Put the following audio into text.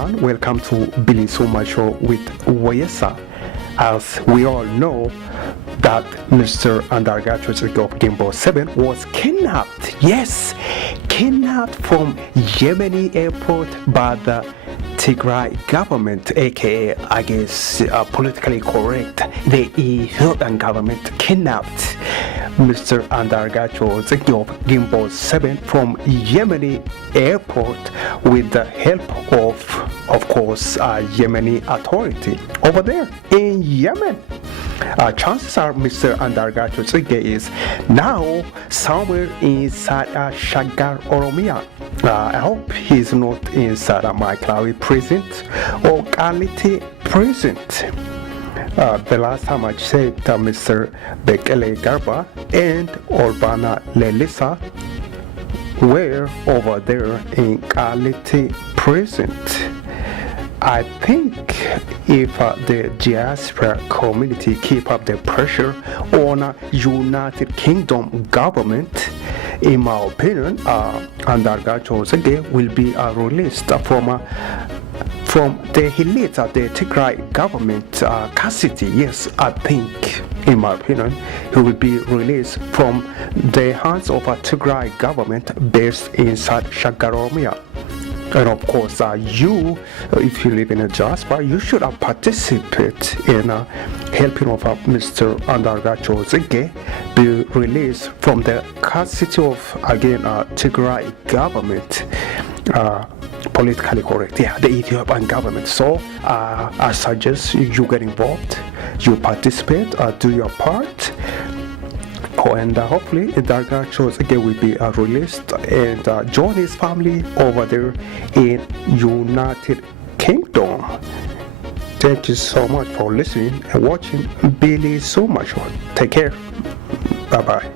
everyone, welcome to BilisummaaShow with Wayesa. As we all know that Mr. MRAndaracah Gimbo 7 was kidnapped. Yes, kidnapped from Yemeni airport by the Tigray government, aka I guess politically correct, the Ethiopian government kidnapped Mr. MRAndaracah Gimbo 7 from Yemeni airport with the help of course, Yemeni authority over there in Yemen. Chances are Mr. MRAndaracah is now somewhere inside Shagar Oromia. I hope he's not inside my Klawi prison or Kaliti prison. The last time I checked, Mr. Bekele Garba and Orbana Lelisa were over there in Kaliti prison. I think if the diaspora community keep up the pressure on United Kingdom government, in my opinion, MRAndaracah will be released from the elite of the Tigray government custody. Yes, I think, in my opinion, he will be released from the hands of a Tigray government based inside Shagaromia. And of course, you, if you live in a diaspora, you should participate in helping of Mr. MRAndaracah be released from the custody of, again, Tigray government. Politically correct, yeah, the Ethiopian government. So I suggest you get involved, you participate, do your part. And hopefully MRAndaracah will be released and join his family over there in United Kingdom. Thank you so much for listening and watching BilisummaaShow. Take care. Bye bye.